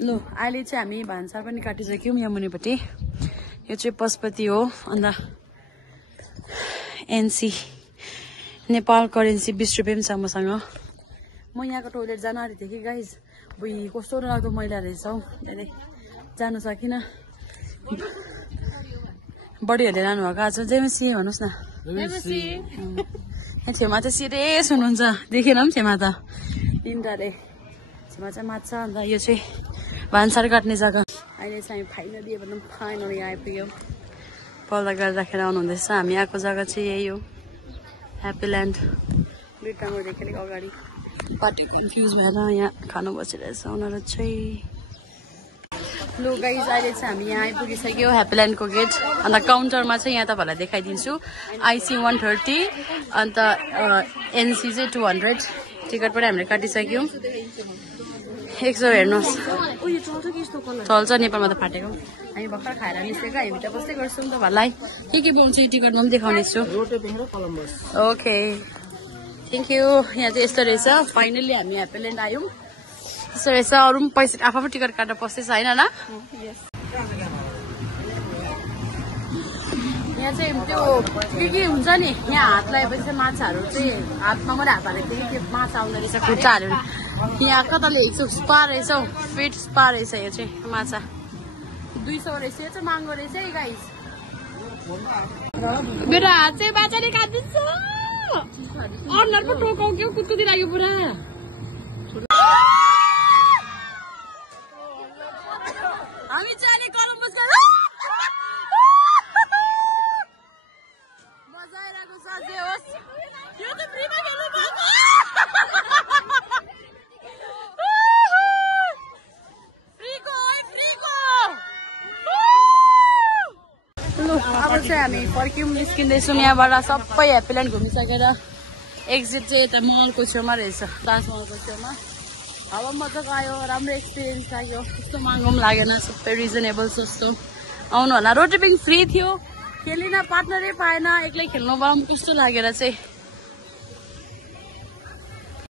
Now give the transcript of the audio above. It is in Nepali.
लु अहिले चाहिँ हामी भान्सा पनि काटिसक्यौँ यहाँ मुनिपट्टि यो चाहिँ पशुपति हो अन्त एनसी नेपाल करेन्सी 20 रुपियाँ पनि छ मसँग म यहाँको टोइलेट जान आँटेको थिएँ कि गाइज बुई कस्तो नलाग्दो मैला रहेछ हौ धेरै जानु सकिनँ बडीहरूले लानु भएको आज जेमेसी भन्नुहोस् न छेमा चाहिँ सिरियस हुनुहुन्छ देखेन पनि छेमा त तिनवटाले छेमा चाहिँ मात्छ अन्त यो चाहिँ भान्सार काट्ने जग्गा अहिले चाहिँ हामी फाइनली भनौँ फाइनली आइपुग्यौँ पल्ला गाडी राखेर आउनुहुँदैछ हामी आएको जग्गा चाहिँ यही हो ह्याप्पी ल्यान्ड बिरटामोडदेखि अलिक अगाडि बाटो कन्फ्युज भएर यहाँ खानु बसिरहेछ उनीहरू चाहिँ लु गाइज अहिले चाहिँ हामी यहाँ आइपुगिसक्यो ह्याप्पी ल्यान्डको गेट अन्त काउन्टरमा चाहिँ यहाँ तपाईँहरूलाई देखाइदिन्छु आइसी 130 अन्त एनसी चाहिँ 200 टिकट पनि हामीले काटिसक्यौँ 100 हेर्नुहोस् चल्छ नेपालमा त फाटेको हामी भर्खर खाएर निस्केको हामी त बस्दै गर्छौँ तपाईँहरूलाई के बोल्छु टिकटमा पनि देखाउने छु ओके थ्याङ्क यू यहाँ चाहिँ यस्तो रहेछ फाइनल्ली हामी ह्याप्पी ल्यान्ड आयौँ यस्तो रहेछ अरू पनि पैसा आफू टिकट काटेर पस्दैछ होइन ल यहाँ चाहिँ त्यो के हुन्छ नि यहाँ हात लगाएपछि चाहिँ माछाहरू चाहिँ हातमा मात्रै हात हालेको थियो त्यो माछा आउँदो रहेछ खुट्टाहरू यहाँ कताले स्पा रहेछ हौ फिट स्पा रहेछ यो चाहिँ माछा 200 रहेछ यो चाहिँ महँगो रहेछ है गाइस मेरो हात चाहिँ बाचाले काटिन्छ अनुहार पो टोकाउ के कुदकुदी लाग्यो पुरा हामी चाहिँ अहिले कलम्बस मजाइरहेको छ जे होस् यो त फ्रीमा खेल्नु पाएको लु अब चाहिँ हामी फर्क्यौँ निस्किँदैछौँ यहाँबाट सबै ह्याप्पी ल्यान्ड घुमिसकेर एक्जिट चाहिँ यता मलको छेउमा रहेछ ताजमहलको छेउमा हावा मजाको आयो राम्रो एक्सपिरियन्स लाग्यो त्यस्तो महँगो पनि लागेन सबै रिजनेबल सस्तो आउनु होला रोटी पनि फ्री थियो खेलिन पार्टनरै पाएन एक्लै खेल्नु भए पनि कस्तो लागेर चाहिँ